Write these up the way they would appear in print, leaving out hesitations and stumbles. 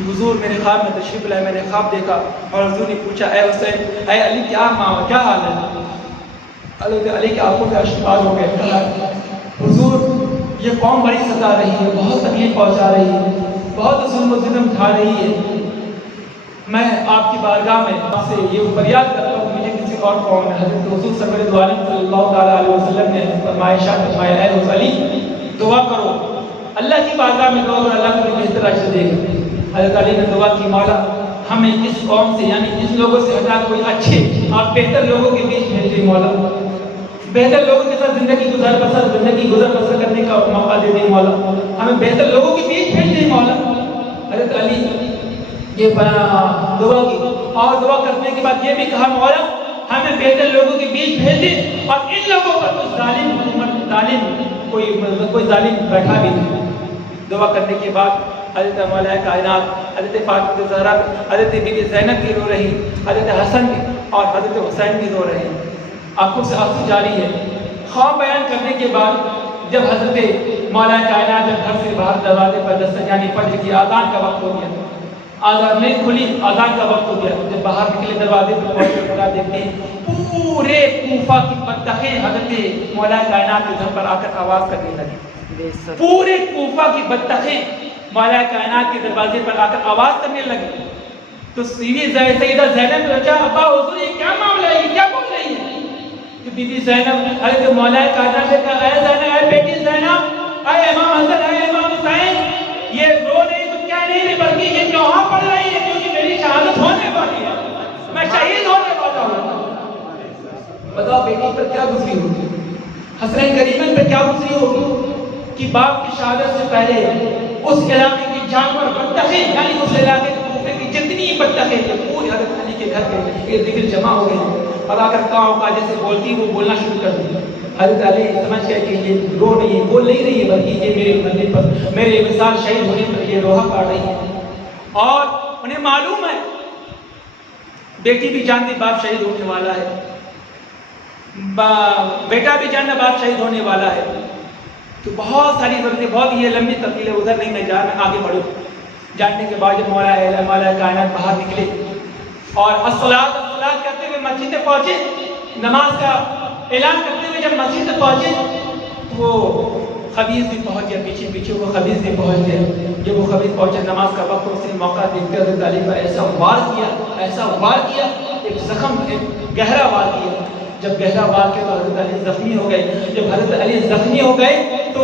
کہ حضور میرے خواب میں تشریف لائے، میں نے خواب دیکھا اور حضور نے پوچھا اے حسین اے علی کیا حال ہے؟ حضرت علی کے آنکھوں سے اشکبار ہو گئے. کہا حضور یہ قوم بڑی ستا رہی ہے، بہت تکلیف پہنچا رہی ہے، بہت ظلم و ستم اٹھا رہی ہے. میں آپ کی بارگاہ میں آپ سے یہ فریاد کرتا ہوں مجھے کسی اور قوم میں. حضرت حضور سرور دو عالم صلی اللہ تعالیٰ علیہ وسلم نے فرمایا اے علی دعا کرو، اللہ کی بارگاہ میں دعا کرو، اللہ تمہیں بہتر اجر دے گا. حضرت علی نے دعا کی مولا ہمیں اس قوم سے یعنی اس لوگوں سے ہٹا کوئی اچھے اور بہتر لوگوں کے بیچ بھیج دے مولا، بہتر لوگوں کے ساتھ زندگی گزر بسر کرنے کا موقع دے دے مولا، ہمیں بہتر لوگوں کے بیچ بھیج دے مولا. حضرت علی یہ دعا کی اور دعا کرنے کے بعد یہ بھی کہا مولا ہمیں بہتر لوگوں کے بیچ بھیج دے اور ان لوگوں پر کوئی ظالم حکومت کوئی ظالم بیٹھا بھی نہیں. دعا کرنے کے بعد حضرت مولا کائنات حضرت فاطمہ زہرا حضرت بی بی زینب بھی رو رہی، حضرت حسن بھی اور حضرت حسین بھی رو رہے ہیں، آنکھوں سے آنسو جاری ہے. خواب بیان کرنے کے بعد جب حضرت مولا کائنات جب گھر سے باہر دروازے پر دستک یعنی فجر کی اذان کا وقت ہو گیا، آزان نہیں کھلی، آزان کا وقت ہو گیا، جب باہر نکلے دروازے پر پہنچے کھڑا دیکھتے ہیں پورے کوفہ کی بطخیں حضرت مولا کائنات کے گھر پر آ کر آواز کرنے لگی. پورے کوفہ کی بطخیں مولا کائنات کے دروازے پر آ کر آواز کرنے لگی. تو سیدہ زینب نے پوچھا ابا حضور یہ کیا معاملہ ہے، یہ کیا بول رہی ہے؟ تو بی بی زینب حضرت مولا کائنات نے کہا اے زینب، اے بیٹی زینب، اے امام حسن، اے امام حسین، یہ رو نہیں تو کیا نہیں بلکہ یہ نوحہ پڑھ رہی ہے کیونکہ میری شہادت ہونے والی ہے، میں شہید ہونے والا ہوں. بتاؤ بیٹی پر کیا گزری ہوگی، حسنین کریمین پر کیا گزری ہوگی کہ باپ کی شہادت سے پہلے اس علاقے کی جانور بطخیں یعنی اس علاقے کے کوفے کی جتنی بطخیں تھے پوری حضرت علی کے گھر کے ارد گرد جمع ہو گئی اور اگر کاؤں کا جیسے بولتی وہ بولنا شروع کر دی. حضرت علی سمجھ گئے کہ یہ رو نہیں ہے، بول نہیں رہی ہے بلکہ یہ میرے مندر پر میرے مثال شہید ہونے پر یہ روحہ پاڑ رہی ہے. اور انہیں معلوم ہے بیٹی بھی جانتی باپ شہید ہونے والا ہے، بیٹا بھی جاننا باپ شہید ہونے والا ہے. تو بہت ساری ضرورتیں، بہت یہ لمبی تفصیل ہے، ادھر نہیں میں جا میں آگے بڑھوں. جاننے کے بعد جب مولا کائنات باہر نکلے اور الصلاۃ الصلاۃ کہتے ہوئے مسجد میں پہنچے، نماز کا اعلان کرتے ہوئے جب مسجد میں پہنچے تو وہ خبیث بھی پہنچ گیا، پیچھے پیچھے وہ خبیث بھی پہنچ گیا. جب وہ خبیث پہنچے نماز کا وقت، اس نے موقع دیکھ کر حضرت علی پر ایسا وار کیا ایک زخم گہرا وار کیا. جب گہرا وار کیا تو حضرت علی زخمی ہو گئے. جب حضرت علی زخمی ہو گئے تو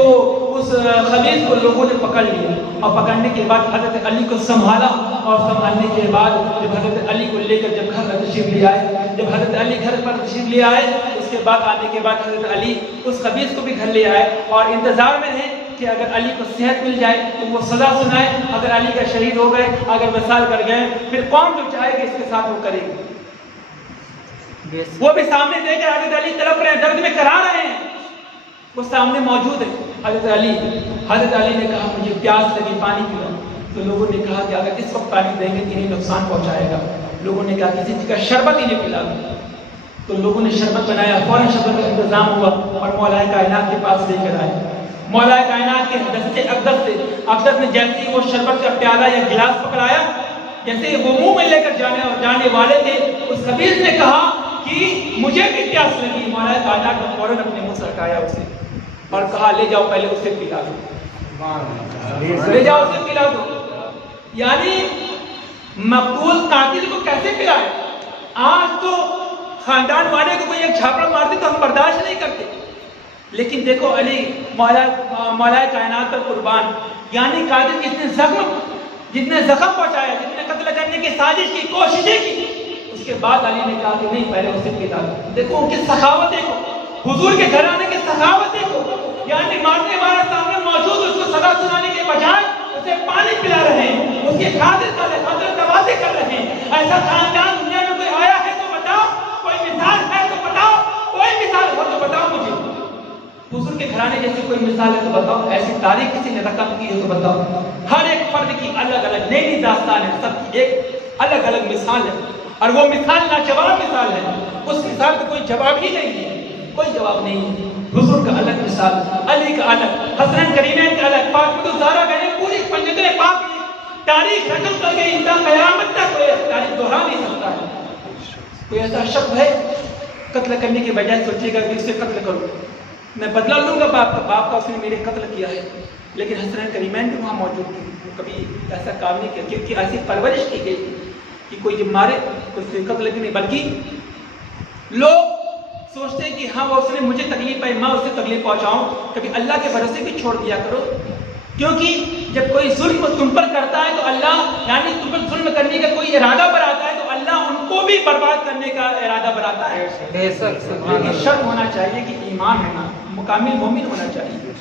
اس خبیث کو لوگوں نے پکڑ لیا اور پکڑنے کے بعد حضرت علی کو سنبھالا اور سنبھالنے کے بعد جب حضرت علی کو لے کر جب گھر پر تشریف لے آئے، جب حضرت علی گھر پر تشریف لے آئے اس کے بعد آنے کے بعد حضرت علی اس خبیث کو بھی گھر لے آئے اور انتظار میں رہے کہ اگر علی کو صحت مل جائے تو وہ سزا سنائے، اگر علی کا شہید ہو گئے، اگر وصال کر گئے پھر قوم جو چاہے گی اس کے ساتھ وہ کرے گی. وہ بھی سامنے دے کر حضرت علی تڑپ رہے ہیں، درد میں کرا رہے ہیں، وہ سامنے موجود ہے. حضرت علی نے کہا مجھے پیاس لگی، پانی پلاؤ. تو لوگوں نے کہا کہ اگر اس وقت پانی دیں گے تو انہیں نقصان پہنچائے گا. لوگوں نے کہا کسی چیز کا شربت انہیں پلا دو. تو لوگوں نے شربت بنایا، فوراً شربت کا انتظام ہوا اور مولا کائنات کے پاس لے کر آئے. مولا کائنات کے دستے اقدس نے جیسے ہی وہ شربت کا پیالہ یا گلاس پکڑایا، جیسے وہ منہ میں لے کر جانے والے تھے، اس خبیث نے کہا کہ مجھے بھی پیاس لگی. مولا کائنات نے فوراً اپنے منہ سے ہٹایا اسے اور کہا لے جاؤ پہلے اسے پلا دو، لے جاؤ اسے پلا دو. یعنی مقتول قاتل کو کیسے پلائے؟ آج تو خاندان والے کو کوئی ایک چھاپڑا مارتے تو ہم برداشت نہیں کرتے، لیکن دیکھو علی مولا کائنات پر قربان. یعنی قاتل جتنے زخم پہنچایا، جتنے قتل کرنے کی سازش کی کوششیں کی، اس کے بعد علی نے کہا کہ نہیں پہلے اسے پلا دو. دیکھو ان کی سخاوت دیکھو، حضور کے گھرانے کی سخاوت دیکھو. یعنی مارنے والا سامنے موجود، اس کو سزا سنانے کے بجائے اسے پانی پلا رہے ہیں، اس کی خاطر نوازی کر رہے ہیں. ایسا خاندان دنیا میں کوئی آیا ہے تو بتاؤ، کوئی مثال ہے تو بتاؤ، کوئی مثال ہو تو بتاؤ مجھے. حضور کے گھرانے جیسی کوئی مثال ہے تو بتاؤ، ایسی تاریخ کسی نے رقم کی ہے تو بتاؤ. ہر ایک فرد کی الگ الگ نئی داستان ہے، سب کی ایک الگ الگ مثال ہے اور وہ مثال لاجواب مثال ہے. اس مثال کا کوئی جواب ہی نہیں ہے، کوئی جواب نہیں ہے. حضور کا الگ مثال، علی کا الگ، حسنین کریمین کا الگ، فاطمہ الزہرا کا پوری پنجتن پاک تاریخ رقم کر گئی، تا قیامت تک کوئی تاریخ دوہرا نہیں سکتا ہے۔ کوئی ایسا شخص ہے قتل کرنے کے بجائے سوچے گا کہ اسے قتل کروں، میں بدلہ لوں گا باپ کا، اس نے میرے قتل کیا ہے، لیکن حسنین کریمین بھی وہاں موجود تھے، وہ کبھی ایسا کام نہیں کیا، کیونکہ ایسی پرورش کی گئی تھی کہ کوئی جب مارے تو اس سے قتل نہیں، بلکہ لوگ سوچتے ہیں کہ ہاں وہ اس نے مجھے تکلیف ہے، میں اسے تکلیف پہنچاؤں، کبھی اللہ کے بھروسے بھی چھوڑ دیا کرو، کیونکہ جب کوئی ظلم تم پر کرتا ہے تو اللہ، یعنی تم پر ظلم کرنے کا کوئی ارادہ بناتا ہے تو اللہ ان کو بھی برباد کرنے کا ارادہ بناتا ہے۔ لیکن شرط ہونا چاہیے کہ ایمان ہونا، کامل مومن ہونا چاہیے،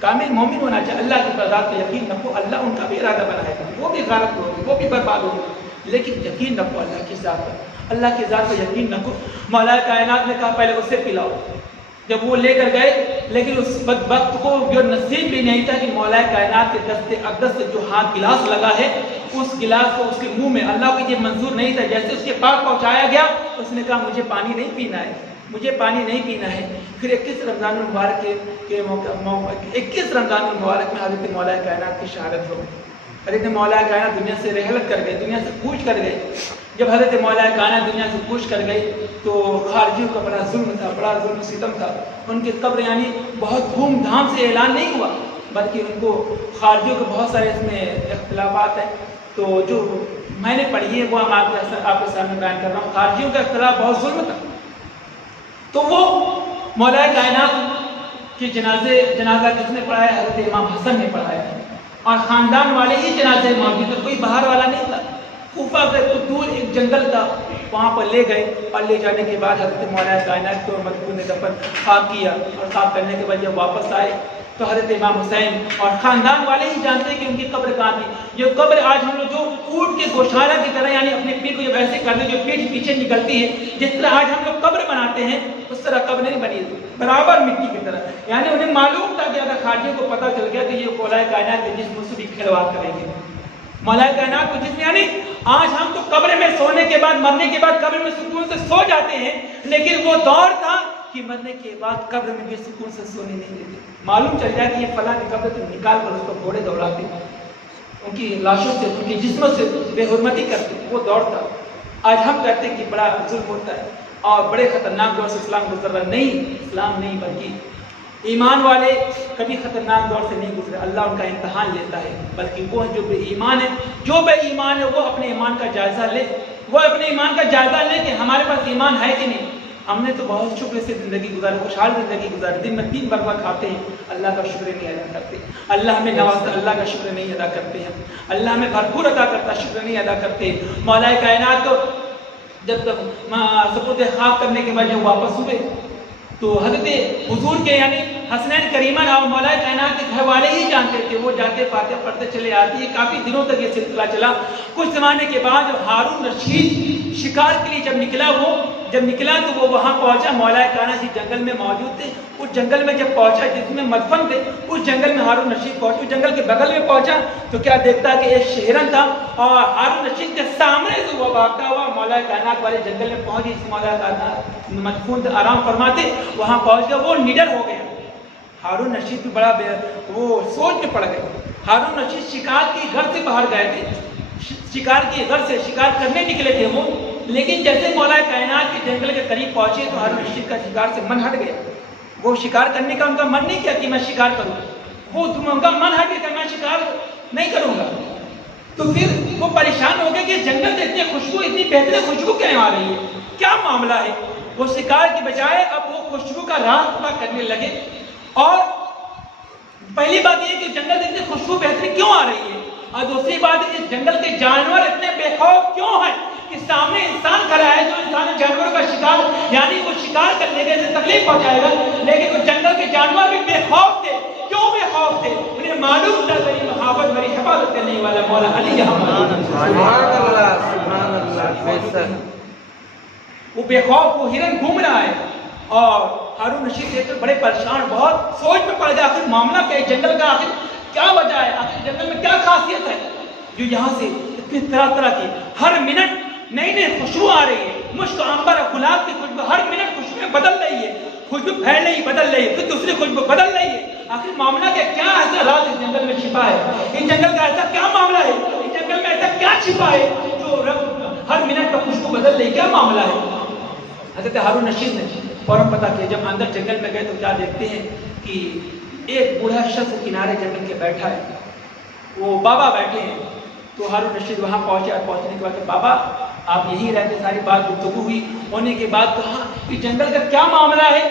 کامل مومن ہونا چاہیے، اللہ کی ذات پہ یقین رکھو، اللہ ان کا بھی ارادہ بنائے گا، وہ بھی غارت ہوگی، وہ بھی برباد ہوگی، لیکن یقین رکھو اللہ کی ذات پر، اللہ کی ذات پہ یقین رکھو۔ مولا کائنات نے کہا پہلے اسے پلاؤ، جب وہ لے کر گئے، لیکن اس بدبخت کو جو نصیب بھی نہیں تھا کہ مولا کائنات کے دست اقدس سے جو ہاتھ گلاس لگا ہے، اس گلاس کو اس کے منہ میں، اللہ کو یہ منظور نہیں تھا، جیسے اس کے پاس پہنچایا گیا اس نے کہا مجھے پانی نہیں پینا ہے، مجھے پانی نہیں پینا ہے۔ پھر 21 رمضان المبارک کے موقع 21 رمضان المبارک میں حضرت مولا کائنات کی شہادت ہو گئی۔ حضرت مولا کائنات دنیا سے رحلت کر گئے، دنیا سے کوچ کر گئے۔ جب حضرت مولا کائنات دنیا سے کوچ کر گئی تو خارجیوں کا بڑا ظلم تھا، بڑا ظلم ستم تھا، ان کی قبر یعنی بہت دھوم دھام سے اعلان نہیں ہوا، بلکہ ان کو خارجیوں کے بہت سارے اس میں اختلافات ہیں، تو جو میں نے پڑھی ہے وہ ہم آپ کے سامنے بیان کر رہا ہوں۔ خارجیوں کا اختلاف بہت ظلم تھا، تو وہ مولا کائنات کے جنازہ کس نے پڑھایا؟ حضرت امام حسن نے پڑھایا، اور خاندان والے ہی جنازے موجود تھے، کوئی باہر والا نہیں تھا۔ کوفہ سے کچھ دور ایک جنگل تھا، وہاں پر لے گئے، اور لے جانے کے بعد حضرت مولا کائنات کو مدفون دفن خاک کیا، اور خاک کرنے کے بعد جب واپس آئے تو حضرت امام حسین اور خاندان والے ہی جانتے ہیں کہ ان کی قبر کہاں تھی۔ یہ قبر آج ہم لوگ جو اونٹ کے گوشارہ کی طرح، یعنی اپنے پیٹ کو جب ایسے کر دیں جو پیٹ پیچھے نکلتی ہے، جس طرح آج ہم لوگ قبر بناتے ہیں، اس طرح قبر نہیں بنی، برابر مٹی کی طرح۔ یعنی انہیں معلوم تھا کہ اگر خارجیوں کو پتہ چل گیا کہ یہ مولا کائنات کے جسم سے بھی کھلواڑ کریں گے، مولا کائنات کو جسم، یعنی آج ہم تو قبر میں سونے کے بعد، مرنے کے بعد قبر میں سکون سے سو جاتے ہیں، لیکن وہ دور تھا کہ مرنے کے بعد قبر میں بھی سکون سے سونے نہیں دیتے۔ معلوم چل جائے کہ یہ فلاں کی قبر سے نکال کر اس کو گھوڑے دوڑاتے، ان کی لاشوں سے، ان کی جسموں سے بے حرمتی کرتے، وہ دور تھا۔ آج ہم کہتے ہیں کہ بڑا ظلم ہوتا ہے اور بڑے خطرناک دور سے اسلام گزر رہا، نہیں، اسلام نہیں، بلکہ ایمان والے کبھی خطرناک دور سے نہیں گزرے، اللہ ان کا امتحان لیتا ہے، بلکہ وہ جو بے ایمان ہے، جو بے ایمان ہے وہ اپنے ایمان کا جائزہ لے، وہ اپنے ایمان کا جائزہ لے کہ ہمارے پاس ایمان ہے کہ نہیں۔ ہم نے تو بہت شکر سے زندگی گزاری، خوشحال زندگی گزاری، دن میں 3 مرتبہ کھاتے ہیں، اللہ کا شکر نہیں ادا کرتے، اللہ ہمیں نوازتا، اللہ کا شکر نہیں ادا کرتے ہیں، اللہ ہمیں بھرپور عطا کرتا، شکر نہیں ادا کرتے۔ مولا کائنات کو جب تک سپرد خاک کرنے کے بعد جب واپس ہوئے تو حضرت حضور کے یعنی حسنین کریمہ اور مولا کائنات کے گھر والے ہی جانتے تھے، وہ جاتے فاتحہ پڑھتے چلے آتے ہیں، کافی دنوں تک یہ سلسلہ چلا۔ کچھ زمانے کے بعد جب ہارون رشید شکار کے لیے جب نکلا تو وہ وہاں پہنچا، مولا کائنات جس جنگل میں موجود تھے، اس جنگل میں جب پہنچا جس میں مدفن تھے، اس جنگل میں ہارون رشید پہنچا، اس جنگل کے بغل میں پہنچا تو کیا دیکھتا کہ ایک شہرن تھا، اور ہارون رشید کے سامنے سے وہ بھاگتا ہوا مولا کائنات والے جنگل میں پہنچ، جس مولا کائنات مدفون تھے، آرام فرماتے، وہاں پہنچ گیا، وہ نڈر ہو گیا۔ ہارون رشید بھی بڑا وہ سوچ میں پڑ گئے۔ ہارون رشید شکار کی گھر سے باہر گئے تھے، شکار کی گھر سے شکار کرنے نکلے تھے وہ، لیکن جیسے مولا کائنات کے جنگل کے قریب پہنچے تو ہارون رشید کا شکار سے من ہٹ گیا۔ وہ شکار کرنے کا ان کا من نہیں کیا کہ میں شکار کروں، وہ ان کا من ہٹ گیا کہ میں شکار نہیں کروں گا۔ تو پھر وہ پریشان ہو گئے کہ جنگل سے اتنی خوشبو، اتنی بہترین خوشبو کیوں آ رہی ہے، کیا معاملہ ہے۔ وہ شکار کی بجائے اب وہ خوشبو کا راز پتا کرنے لگے، اور پہلی بات یہ کہ جنگل سے اتنی خوشبو بہترین کیوں آ رہی ہے، اور دوسری بات اس جنگل کے جانور اتنے بے خوف کیوں ہیں کہ سامنے انسان کھڑا ہے جو انسان جانوروں کا شکار، یعنی وہ شکار کرنے کے سے تکلیف پہنچائے گا، لیکن وہ جنگل کے جانور بھی بے خوف تھے۔ کیوں بے خوف تھے؟ انہیں معلوم تھا میری محافظ، میری حفاظت کرنے والا مولا علی یہاں موجود۔ سبحان اللہ، سبحان اللہ، بے شک وہ بے خوف، وہ ہرن گھوم رہا ہے، اور ہارون رشید دیکھ کر بڑے پریشان، بہت سوچ میں پڑ گیا، آخر معاملہ کیا ہے، جنگل کا آخر کیا وجہ ہے، آخر جنگل میں کیا خاصیت ہے جو یہاں سے اتنی طرح طرح کی ہر منٹ نئی نئی خوشبو آ رہی ہے، مشک عنبر گلاب کی خوشبو ہر منٹ خوشبو بدل رہی ہے، خوشبو پھیل رہی بدل رہی ہے، پھر دوسری خوشبو بدل رہی ہے، آخر معاملہ کیا ایسا راز اس جنگل میں چھپا ہے، اس جنگل کا ایسا کیا معاملہ ہے، اس جنگل تک کیا چھپا ہے جو رب ہر منٹ کا خوشبو بدل لے؟ کیا معاملہ ہے؟ حضرت ہارون رشید نے فوراً پتا کیا. جب اندر جنگل میں گئے تو کیا دیکھتے ہیں کہ ایک بوڑھا شخص کنارے جنگل کے بیٹھا ہے. وہ بابا بیٹھے ہیں. تو ہارون رشید وہاں پہنچے اور پہنچنے کے بعد بابا آپ یہی رہتے؟ ساری بات گفتگو ہوئی. ہونے کے بعد کہا کہ جنگل کا کیا معاملہ ہے؟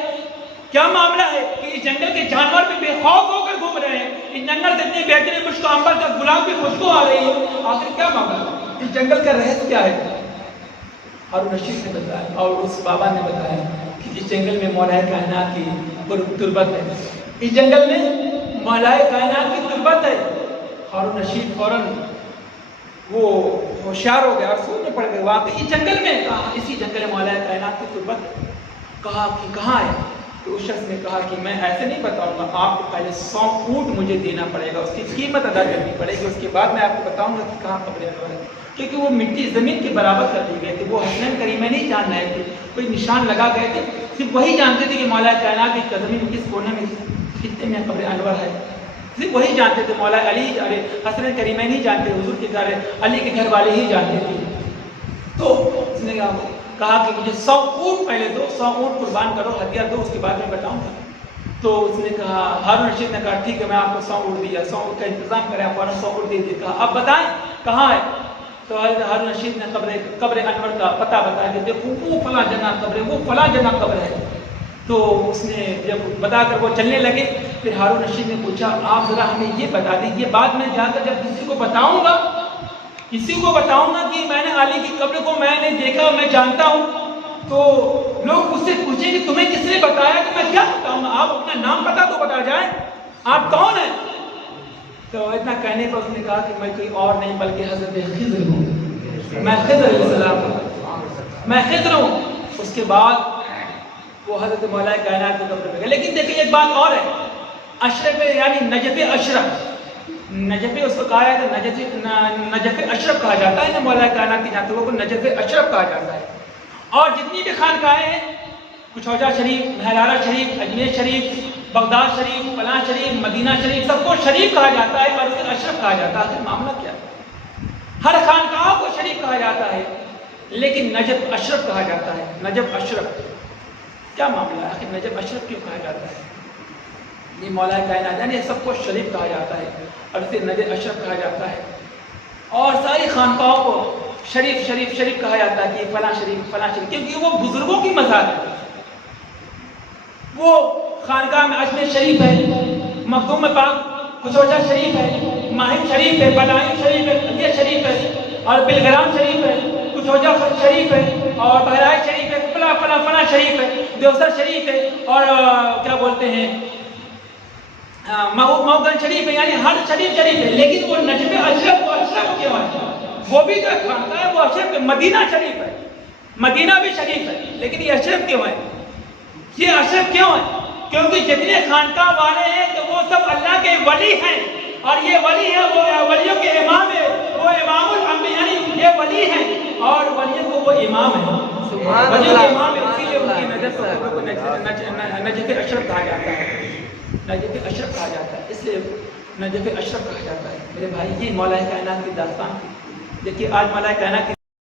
کیا معاملہ ہے کہ اس جنگل کے جانور بھی بے خوف ہو کر گھوم رہے ہیں؟ اس جنگل سے اتنی بہترین مشک و عنبر کا گلاب کی خوشبو آ رہی ہے. آخر کیا معاملہ ہے؟ اس جنگل کا رہس کیا ہے؟ ہارون رشید نے بتایا اور اس بابا نے بتایا کہ اس جنگل میں مولا کائنات کی تربت ہے. اس جنگل میں مولا کائنات کی تربت ہے. ہارون رشید فوراً وہ ہوشیار ہو گیا اور سوچ میں پڑ گئے واقعی جنگل میں. کہا اسی جنگل میں مولا کائنات کی تربت ہے. کہا کہ کہاں ہے؟ تو اس شخص نے کہا کہ میں ایسے نہیں بتاؤں گا, آپ کو پہلے 100 اونٹ مجھے دینا پڑے گا, اس کی قیمت ادا کرنی پڑے گی, اس کے بعد میں آپ کو بتاؤں گا کہ کہاں قبر انور ہے. کیونکہ وہ مٹی زمین کے برابر کر دی گئے تھے. وہ حسنین کریمہ نہیں جان رہے تھے, کوئی نشان لگا گئے تھے. صرف وہی جانتے تھے کہ مولا کائنات کی زمین کس کونے میں کتنے میں قبر انور ہے. صرف وہی جانتے تھے. مولا علی حسنین کریمہ نہیں جانتے, حضور کے گھر علی کے گھر والے ہی جانتے تھے. تو اس نے کہا کہ مجھے 100 اونٹ پہلے دو, 100 اونٹ قربان کرو, ہدیہ دو, اس کے بعد میں بتاؤں گا. تو اس نے کہا, ہارون رشید نے کہا ٹھیک ہے میں آپ کو 100 اونٹ دیا, 100 اونٹ کا انتظام کریں, آپ کو 100 اونٹ دے دیا. کہا اب بتائیں کہاں ہے؟ تو ہارون رشید نے قبر انور کا پتہ بتایا کہ دیکھو وہ فلاں جگہ قبر ہے, وہ فلاں جگہ قبر ہے. تو اس نے جب بتا کر وہ چلنے لگے, پھر ہارون رشید نے پوچھا آپ ذرا ہمیں یہ بتا دیں, یہ بات میں جا کر جب کسی کو بتاؤں گا کہ میں نے علی کی قبر کو میں نے دیکھا, میں جانتا ہوں, تو لوگ اس سے پوچھیں کہ تمہیں کس نے بتایا, کہ میں کیا بتاؤں گا, آپ اپنا نام پتہ تو بتا جائیں, آپ کون ہیں؟ تو اتنا کہنے پر اس نے کہا کہ میں کوئی اور نہیں بلکہ حضرت خضر ہوں, میں خضر علیہ السلام ہوں, میں خضر ہوں. اس کے بعد وہ حضرت مولا کائنات کی قبر میں گئے. لیکن دیکھیں ایک بات اور ہے, اشرف یعنی نجف اشرف, نجف اس کو کہا جاتا ہے, نجف اشرف کہا جاتا ہے نا, مولا کائنات کی جانتے کو نجف اشرف کہا جاتا ہے. اور جتنی بھی خانقاہیں ہیں, کچھوجہ شریف, مہرارہ شریف, اجمیر شریف, بغداد شریف, فلاں شریف, مدینہ شریف, سب کو شریف کہا جاتا ہے اور اسے اشرف کہا جاتا ہے. آخر معاملہ کیا ہے؟ ہر خانقاہ کو شریف کہا جاتا ہے لیکن نجف اشرف کہا جاتا ہے. نجف اشرف کیا معاملہ ہے؟ آخر نجف اشرف کیوں کہا جاتا ہے؟ یہ مولا کائنات یعنی سب کو شریف کہا جاتا ہے اور اسے نجف اشرف کہا جاتا ہے. اور ساری خانقاہوں کو شریف شریف شریف کہا جاتا ہے کہ فلاں شریف فلاں شریف, کیونکہ وہ بزرگوں کی مزار ہے. وہ خانقاہ میں اجمیر شریف ہے, مخدوم پاک کچوجہ شریف ہے, ماہم شریف ہے, بلائم شریف ہے, علیہ شریف ہے, اور بلگرام شریف ہے, کچوجہ شریف ہے, اور بہرائچ شریف ہے, فلاں فلاں فلاں شریف ہے, دیوسر شریف ہے, اور کیا بولتے ہیں مؤگن شریف ہے. یعنی ہر شریف شریف ہے. لیکن وہ نجف اشرف, وہ اشرف کیوں ہے؟ وہ بھی جو خانقاہ ہے وہ اشرف ہے. مدینہ شریف ہے, مدینہ بھی شریف ہے, لیکن یہ اشرف کیوں ہے؟ یہ اشرف کیوں ہے؟ کیونکہ جتنے خانقاہ والے ہیں تو وہ سب اللہ کے ولی ہیں, اور یہ ولی ہے وہ ولیوں کے امام ہے, وہ امام الانبیاء, یعنی یہ ولی ہیں اور ولیوں کو وہ امام ہے, ولیوں کے امام ہے. اسی لیے ان کی نجف اشرف کہا جاتا ہے, نجف اشرف کہا جاتا ہے, اس لیے نجف اشرف کہا جاتا ہے. میرے بھائی یہ مولا کائنات کی داستان تھی. دیکھیے آج مولا کائنات کی